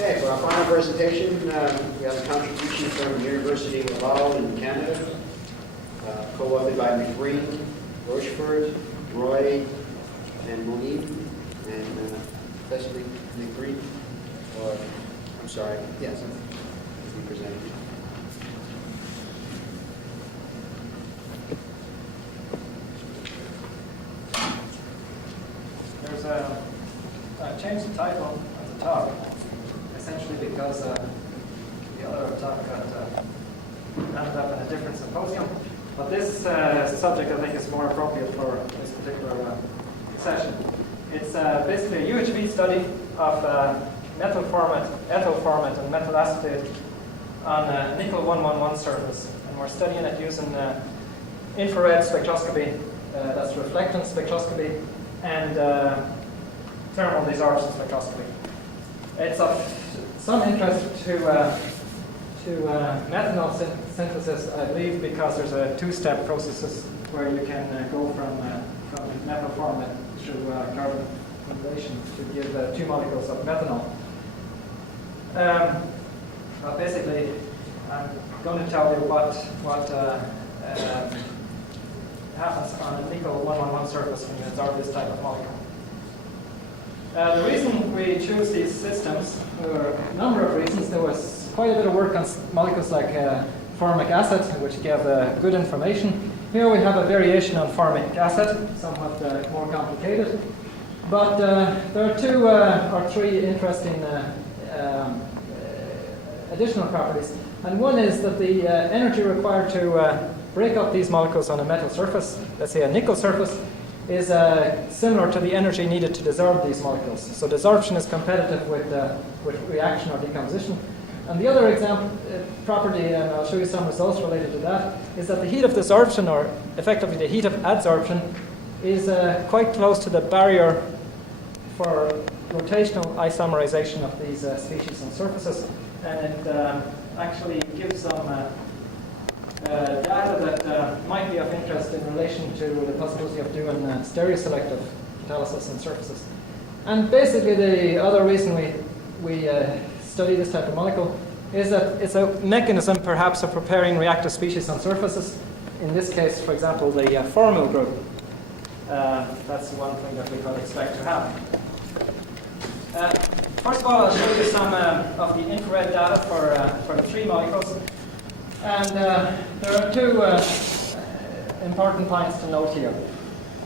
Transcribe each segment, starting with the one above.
Okay, for our final presentation, we have a contribution from the University of Laval in Canada, co-authored by McBreem, Rochefort, Roy, and Monique, and Leslie McBreem, or, I'm sorry, yes, be presented. There's I changed the title at the top, essentially because the other talk ended up in a different symposium. But this subject, I think, is more appropriate for this particular session. It's basically a UHV study of metal format, ethyl format, and metal acetate on a nickel 111 surface. And we're studying it using infrared spectroscopy, that's reflectance spectroscopy, and thermal desorption spectroscopy. It's of some interest to methanol synthesis, I believe, because there's a two-step process where you can go from metal format through carbon formulation to give 2 molecules of methanol. Well, basically, I'm going to tell you what happens on a nickel 111 surface when you absorb this type of molecule. The reason we choose these systems, there were a number of reasons. There was quite a bit of work on molecules like formic acid, which gave good information. Here we have a variation on formic acid, somewhat more complicated. But there are 2 or 3 interesting additional properties. And one is that the energy required to break up these molecules on a metal surface, let's say a nickel surface, is similar to the energy needed to desorb these molecules. So desorption is competitive with reaction or decomposition. And the other example property, and I'll show you some results related to that, is that the heat of desorption, or effectively the heat of adsorption, is quite close to the barrier for rotational isomerization of these species and surfaces. And it actually gives some data that might be of interest in relation to the possibility of doing stereoselective catalysis on surfaces. And basically the other reason we study this type of molecule is that it's a mechanism perhaps of preparing reactive species on surfaces. In this case, for example, the formyl group. That's one thing that we could expect to happen. First of all, I'll show you some of the infrared data for the 3 molecules. And there are 2 important points to note here.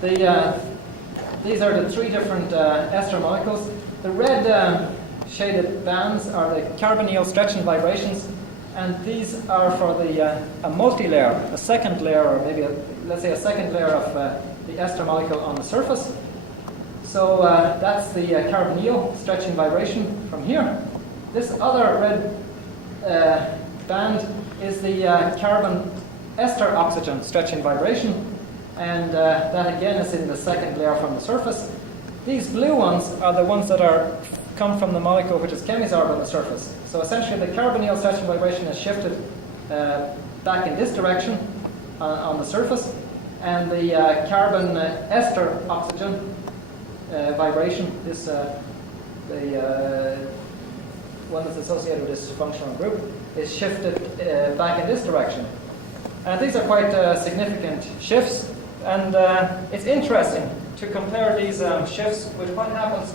These are the 3 different ester molecules. The red shaded bands are the carbonyl stretching vibrations, and these are for a multi-layer, a second layer, or maybe let's say a second layer of the ester molecule on the surface. So that's the carbonyl stretching vibration from here. This other red band is the carbon ester oxygen stretching vibration, and that again is in the second layer from the surface. These blue ones are the ones that come from the molecule which is chemisorbed on the surface. So essentially the carbonyl stretching vibration is shifted back in this direction on the surface, and the carbon ester oxygen vibration, this the one that's associated with this functional group, is shifted back in this direction. And these are quite significant shifts, and it's interesting to compare these shifts with what happens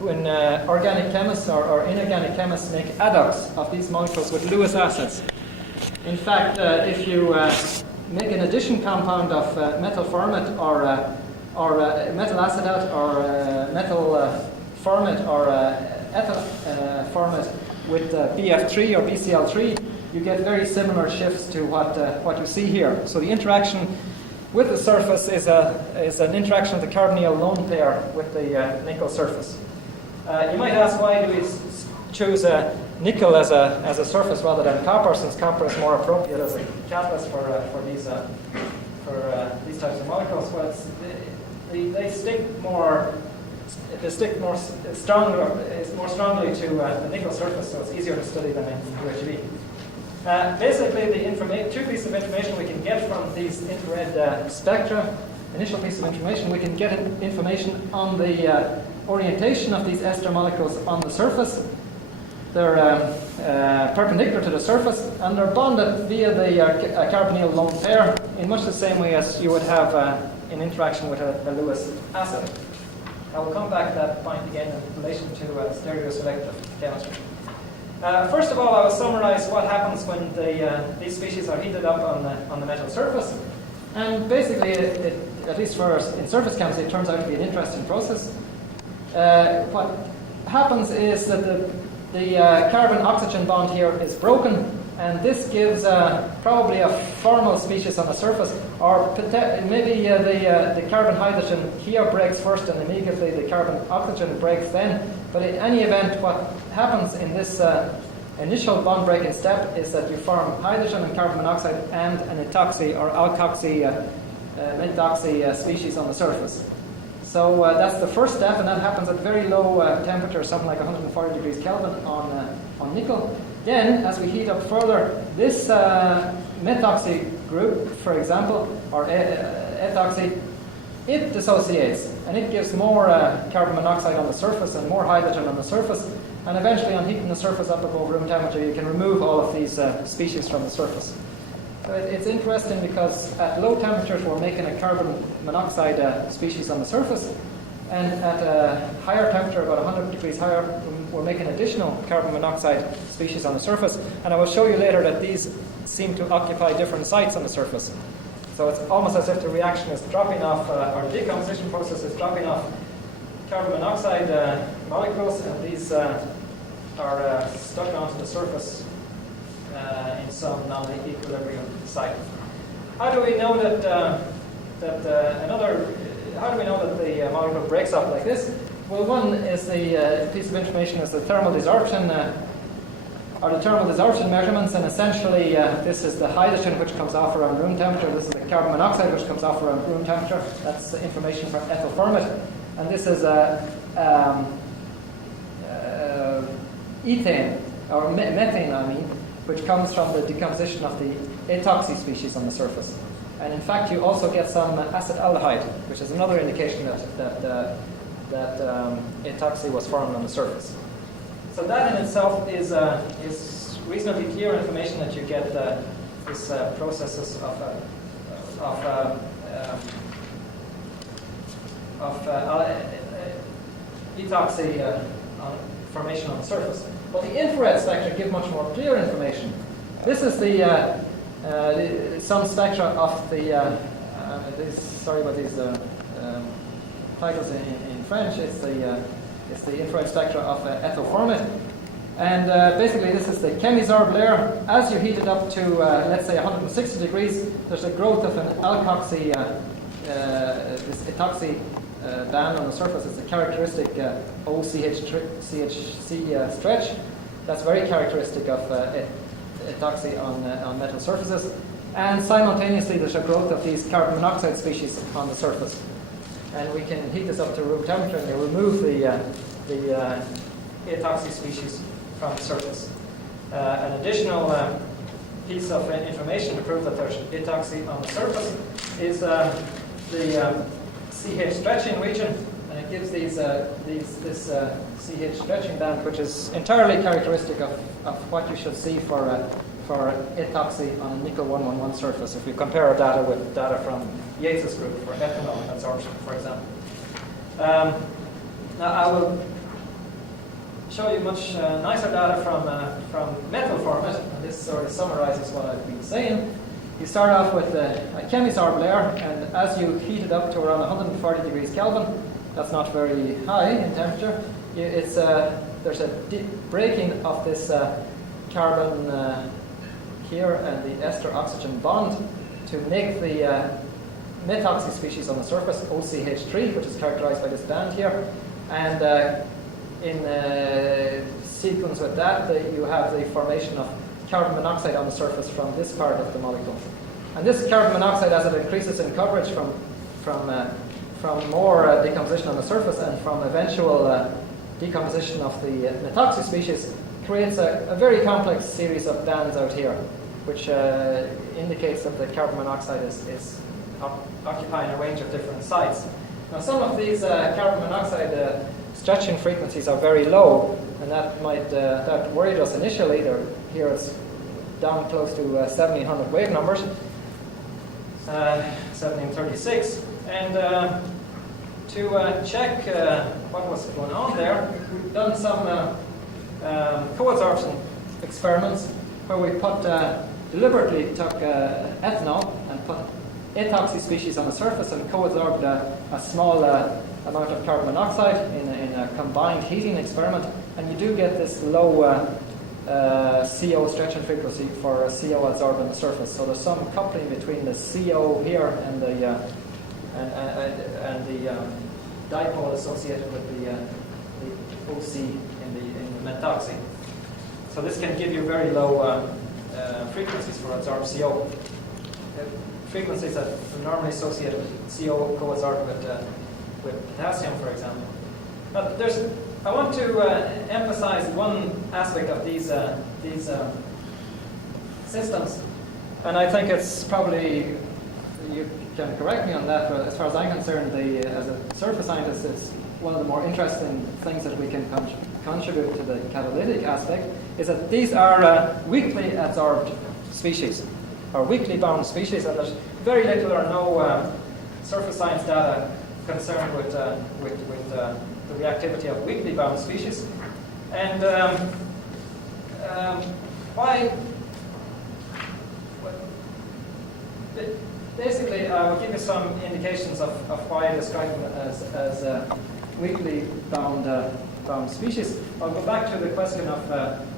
when organic chemists or inorganic chemists make adducts of these molecules with Lewis acids. In fact, if you make an addition compound of metal format or metal acetate or metal format or ethyl format with BF3 or BCl3, you get very similar shifts to what you see here. So the interaction with the surface is an interaction of the carbonyl lone pair with the nickel surface. You might ask, why do we choose nickel as a surface rather than copper, since copper is more appropriate as a catalyst for these types of molecules? Well, they stick more strongly to the nickel surface, so it's easier to study than in UHV. Basically, the 2 pieces of information we can get from these infrared spectra, initial piece of information, we can get information on the orientation of these ester molecules on the surface. They're perpendicular to the surface, and they're bonded via the carbonyl lone pair in much the same way as you would have in interaction with a Lewis acid. I will come back to that point again in relation to stereoselective chemistry. First of all, I will summarize what happens when these species are heated up on the metal surface. And basically, at least for us in surface chemistry, it turns out to be an interesting process. What happens is that the carbon-oxygen bond here is broken, and this gives probably a formal species on the surface, or maybe the carbon-hydrogen here breaks first and immediately the carbon-oxygen breaks then. But in any event, what happens in this initial bond breaking step is that you form hydrogen and carbon monoxide and an etoxy or alkoxy methoxy species on the surface. So that's the first step, and that happens at very low temperature, something like 140 degrees Kelvin on nickel. Then, as we heat up further, this methoxy group, for example, or ethoxy, it dissociates, and it gives more carbon monoxide on the surface and more hydrogen on the surface. And eventually, on heating the surface up above room temperature, you can remove all of these species from the surface. So it's interesting because at low temperatures, we're making a carbon monoxide species on the surface. And at a higher temperature, about 100 degrees higher, we're making additional carbon monoxide species on the surface. And I will show you later that these seem to occupy different sites on the surface. So it's almost as if the reaction is dropping off, or the decomposition process is dropping off carbon monoxide molecules, and these are stuck onto the surface in some non-equilibrium site. How do we know how do we know that the molecule breaks up like this? Well, one is the piece of information is the thermal desorption, or the thermal desorption measurements, and essentially this is the hydrogen which comes off around room temperature, this is the carbon monoxide which comes off around room temperature. That's information from ethyl formate, and this is ethane, or methane, I mean, which comes from the decomposition of the etoxy species on the surface. And in fact, you also get some acetaldehyde, which is another indication that etoxy was formed on the surface. So that in itself is reasonably clear information that you get these processes of etoxy formation on the surface. But the infrared spectra give much more clear information. This is some spectra of the. Sorry about these titles in French. It's the infrared spectra of ethyl formate, and basically this is the chemisorb layer. As you heat it up to let's say 160 degrees, there's a growth of an alkoxy, this etoxy band on the surface. It's a characteristic OCH-CHC stretch. That's very characteristic of etoxy on metal surfaces. And simultaneously, there's a growth of these carbon monoxide species on the surface. And we can heat this up to room temperature and you remove the etoxy species from the surface. An additional piece of information to prove that there's etoxy on the surface is the CH stretching region, and it gives this CH stretching band, which is entirely characteristic of what you should see for etoxy on a nickel 111 surface. If you compare our data with data from Yates's group for ethanol adsorption, for example. Now I will show you much nicer data from metal format, and this sort of summarizes what I've been saying. You start off with a chemisorb layer, and as you heat it up to around 140 degrees Kelvin, that's not very high in temperature, there's a breaking of this carbon here and the ester oxygen bond to make the methoxy species on the surface, OCH3, which is characterized by this band here. And in sequence with that, you have the formation of carbon monoxide on the surface from this part of the molecule. And this carbon monoxide, as it increases in coverage from more decomposition on the surface and from eventual decomposition of the methoxy species, creates a very complex series of bands out here, which indicates that the carbon monoxide is occupying a range of different sites. Now, some of these carbon monoxide stretching frequencies are very low, and that might that worried us initially. Here it's down close to 1700 wave numbers, 1736, and to check what was going on there, we've done some co-adsorption experiments where we deliberately took ethanol and put etoxy species on the surface and co-adsorbed a small amount of carbon monoxide in a combined heating experiment, and you do get this low CO stretching frequency for CO adsorbed on the surface. So there's some coupling between the CO here and the dipole associated with the OC in the methoxy. So this can give you very low frequencies for adsorbed CO. Frequencies that are normally associated with CO co-adsorbed with potassium, for example. Now, I want to emphasize one aspect of these systems, and I think it's probably, you can correct me on that, but as far as I'm concerned, as a surface scientist, it's one of the more interesting things that we can contribute to the catalytic aspect, is that these are weakly adsorbed species, or weakly bound species, and there's very little or no surface science data concerned with the reactivity of weakly bound species. And why? Basically, I will give you some indications of why I describe them as weakly bound species. I'll go back to the question of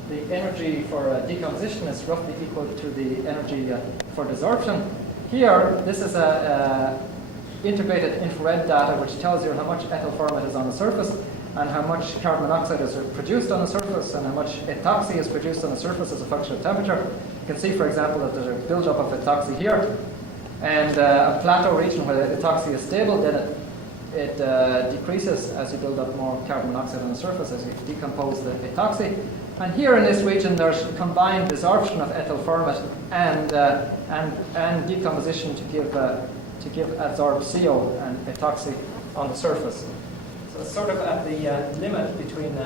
the energy for decomposition is roughly equal to the energy for desorption. Here, this is a integrated infrared data which tells you how much ethyl format is on the surface and how much carbon monoxide is produced on the surface and how much etoxy is produced on the surface as a function of temperature. You can see, for example, that there's a build-up of etoxy here, and a plateau region where the etoxy is stable, then it decreases as you build up more carbon monoxide on the surface as you decompose the etoxy. And here in this region, there's combined desorption of ethyl format and decomposition to give adsorbed CO and etoxy on the surface. So it's sort of at the limit between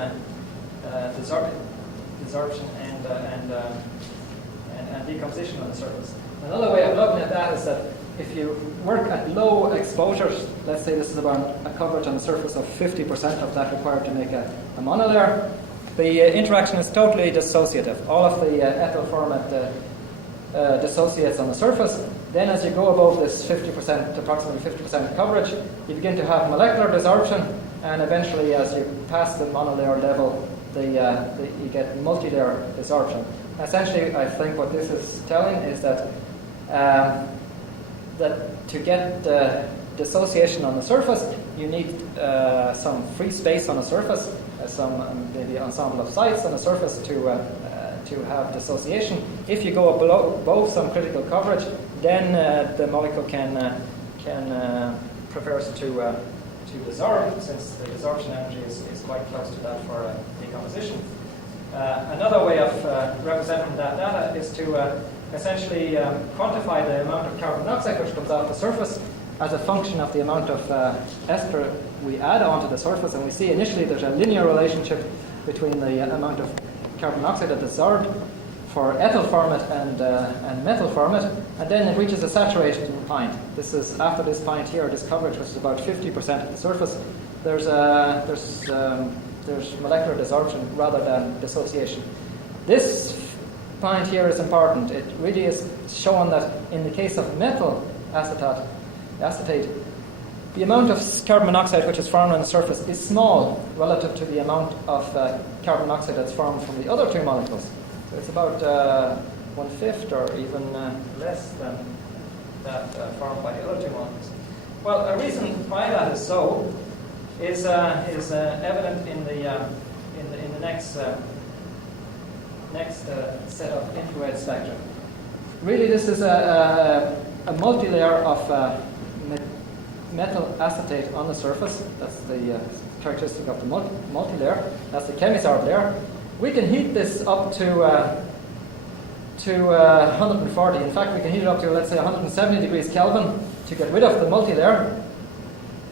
desorption and decomposition on the surface. Another way of looking at that is that if you work at low exposures, let's say this is about a coverage on the surface of 50% of that required to make a monolayer, the interaction is totally dissociative. All of the ethyl format dissociates on the surface. Then as you go above this 50%, approximately 50% coverage, you begin to have molecular desorption, and eventually as you pass the monolayer level, you get multi-layer desorption. Essentially, I think what this is telling is that that to get dissociation on the surface, you need some free space on the surface, some maybe ensemble of sites on the surface to have dissociation. If you go above some critical coverage, then the molecule can prefers to desorb, since the desorption energy is quite close to that for decomposition. Another way of representing that data is to essentially quantify the amount of carbon dioxide which comes off the surface as a function of the amount of ester we add onto the surface, and we see initially there's a linear relationship between the amount of carbon dioxide that's absorbed for ethyl format and methyl format, and then it reaches a saturation point. This is after this point here, this coverage, which is about 50% of the surface. There's molecular desorption rather than dissociation. This point here is important. It really is shown that in the case of methyl acetate, the amount of carbon monoxide which is formed on the surface is small relative to the amount of carbon monoxide that's formed from the other two molecules. So it's about 1/5 or even less than that formed by the other two molecules. Well, a reason why that is so is evident in the next set of infrared spectra. Really, this is a multi-layer of methyl acetate on the surface. That's the characteristic of the multi-layer. That's the chemisorb layer. We can heat this up to 140. In fact, we can heat it up to, let's say, 170 degrees Kelvin to get rid of the multi-layer.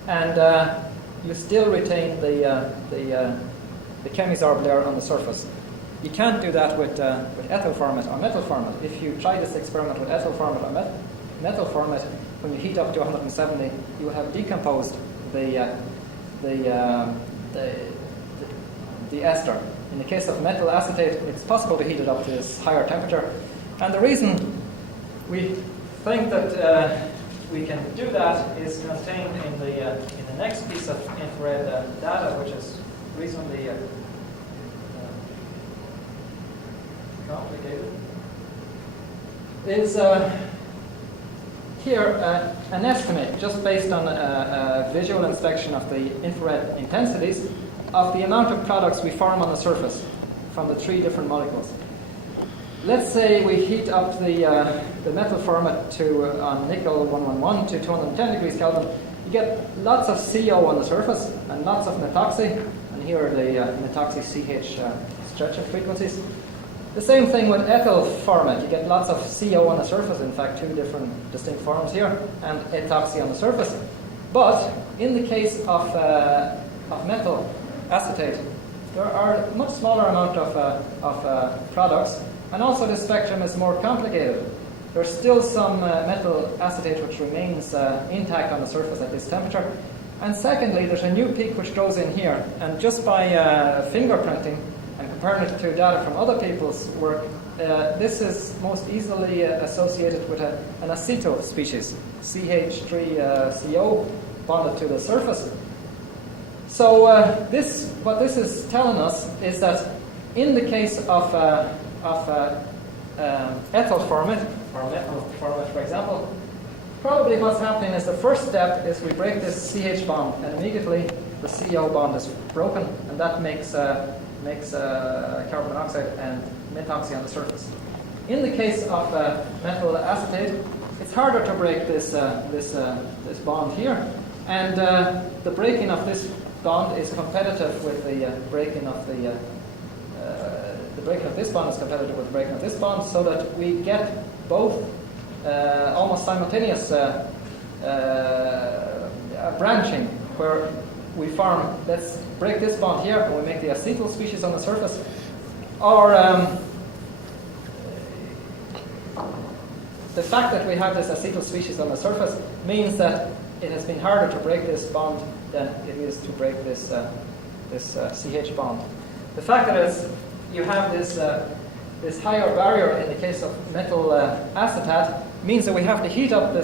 And you still retain the chemisorb layer on the surface. You can't do that with ethyl format or metal format. If you try this experiment with ethyl format or metal format, when you heat up to 170, you have decomposed the ester. In the case of metal acetate, it's possible to heat it up to this higher temperature. And the reason we think that we can do that is contained in the next piece of infrared data, which is reasonably complicated. Is here an estimate, just based on a visual inspection of the infrared intensities, of the amount of products we form on the surface from the 3 different molecules. Let's say we heat up the metal format to on nickel 111 to 210 degrees Kelvin. You get lots of CO on the surface and lots of methoxy, and here are the methoxy CH stretching frequencies. The same thing with ethyl format. You get lots of CO on the surface, in fact 2 different distinct forms here, and ethoxy on the surface. But in the case of metal acetate, there are a much smaller amount of products, and also the spectrum is more complicated. There's still some metal acetate which remains intact on the surface at this temperature. And secondly, there's a new peak which goes in here, and just by fingerprinting and comparing it to data from other people's work, this is most easily associated with an aceto species, CH3CO bonded to the surface. So what this is telling us is that in the case of ethyl format, or metal format for example, probably what's happening is the first step is we break this CH bond, and immediately the CO bond is broken, and that makes carbon monoxide and methoxy on the surface. In the case of metal acetate, it's harder to break this bond here, and the breaking of this bond is competitive with the breaking of the breaking of this bond is competitive with the breaking of this bond, so that we get both almost simultaneous branching, where we form, let's break this bond here and we make the acetyl species on the surface, or the fact that we have this acetyl species on the surface means that it has been harder to break this bond than it is to break this CH bond. The fact that you have this higher barrier in the case of metal acetate means that we have to heat up the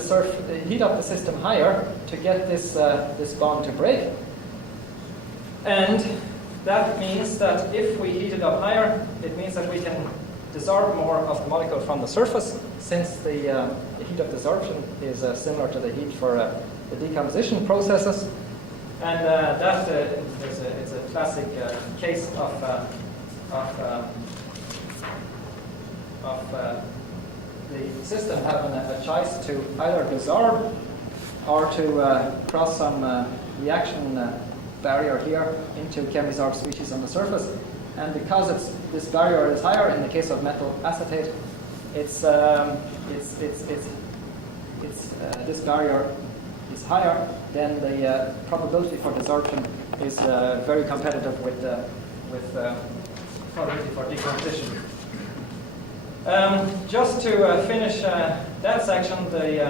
system higher to get this bond to break. And that means that if we heat it up higher, it means that we can desorb more of the molecule from the surface, since the heat of desorption is similar to the heat for the decomposition processes. And it's a classic case of the system having a choice to either desorb or to cross some reaction barrier here into chemisorb species on the surface. And because this barrier is higher in the case of metal acetate, this barrier is higher, then the probability for desorption is very competitive with probability for decomposition. Just to finish that section, the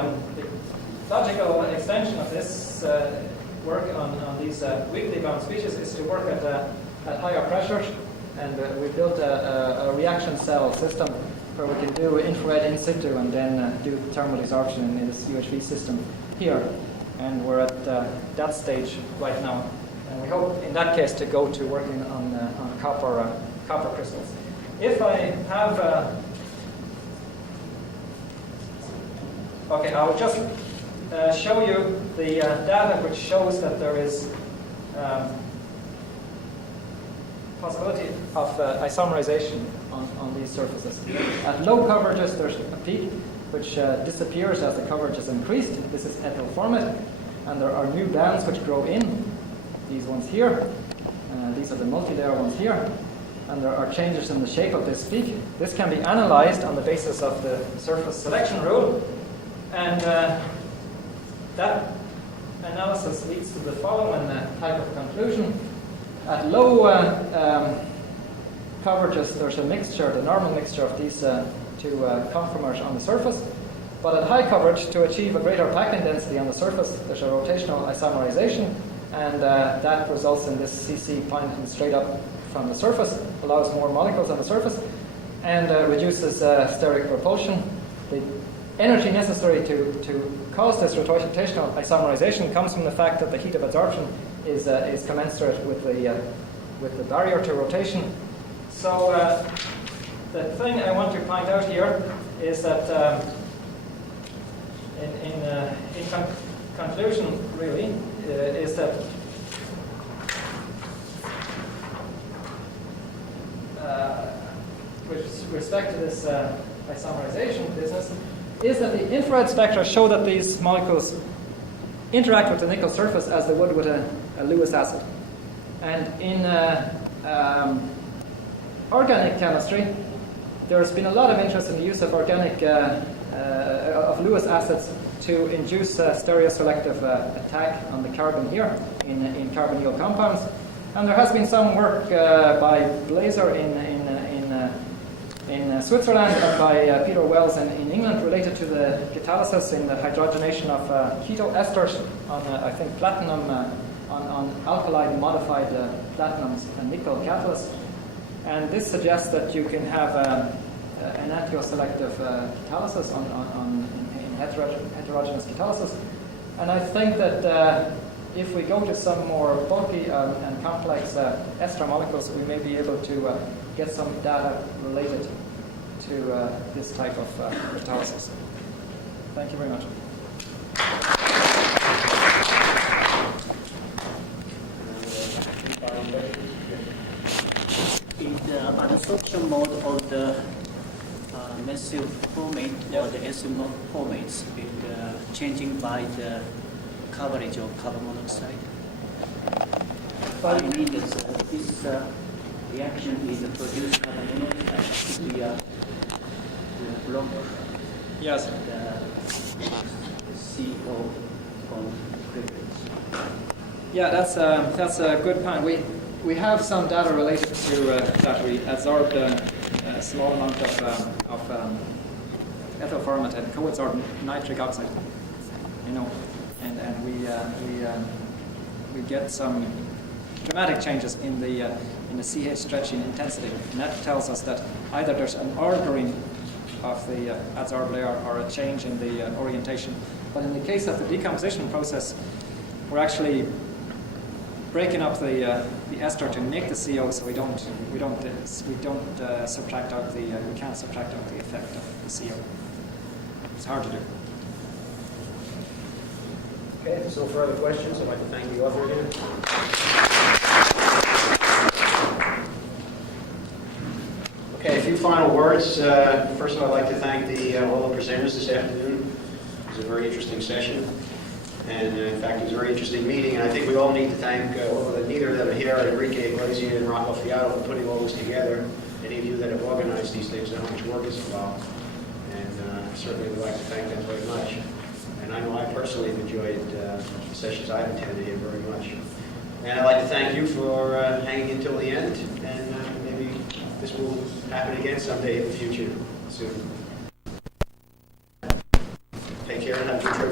logical extension of this work on these weakly bound species is to work at higher pressures, and we built a reaction cell system where we can do infrared in situ and then do thermal desorption in this UHV system here. And we're at that stage right now. And we hope in that case to go to working on copper crystals. If I have... okay, I'll just show you the data which shows that there is possibility of isomerization on these surfaces. At low coverages, there's a peak which disappears as the coverage is increased. This is ethyl format, and there are new bands which grow in. These ones here. These are the multi-layer ones here. And there are changes in the shape of this peak. This can be analyzed on the basis of the surface selection rule, and analysis leads to the following type of conclusion. At low coverages, there's a mixture, the normal mixture of these two conformers on the surface. But at high coverage, to achieve a greater packing density on the surface, there's a rotational isomerization, and that results in this CC pointing straight up from the surface, allows more molecules on the surface, and reduces steric repulsion. The energy necessary to cause this rotational isomerization comes from the fact that the heat of adsorption is commensurate with the barrier to rotation. So the thing I want to point out here is that in conclusion, really, is that with respect to this isomerization business, is that the infrared spectra show that these molecules interact with the nickel surface as they would with a Lewis acid. And in organic chemistry, there's been a lot of interest in the use of of Lewis acids to induce stereoselective attack on the carbon here in carbonyl compounds. And there has been some work by Blazer in Switzerland and by Peter Wells in England related to the catalysis in the hydrogenation of keto esters on, I think, platinum, on alkali modified platinums and nickel catalyst. And this suggests that you can have an antioselective catalysis in heterogeneous catalysis. And I think that if we go to some more bulky and complex ester molecules, we may be able to get some data related to this type of catalysis. Thank you very much. In the adsorption mode of the massive formate or the acid formates, it changing by the coverage of carbon monoxide. I mean that this reaction is produced carbon monoxide if we block Yes. the CO from privilege. Yeah, that's a good point. We have some data related to that. We absorbed a small amount of ethyl format and co-absorbed nitric oxide, and we get some dramatic changes in the CH stretching intensity, and that tells us that either there's an ordering of the adsorbed layer or a change in the orientation. But in the case of the decomposition process, we're actually breaking up the ester to make the CO, so we can't subtract out the effect of the CO. It's hard to do. Okay, if there's no further questions, I'd like to thank the author again. Okay, a few final words. First of all, I'd like to thank all the presenters this afternoon. It was a very interesting session. And in fact, it was a very interesting meeting. And I think we all need to thank neither of them are here, Enrique Iglesias and Rocco Fiato, for putting all this together. Any of you that have organized these things and how much work is involved. And I certainly would like to thank them very much. And I know I personally have enjoyed the sessions I've attended here very much. And I'd like to thank you for hanging until the end. And maybe this will happen again someday in the future, soon. Take care and have a good trip.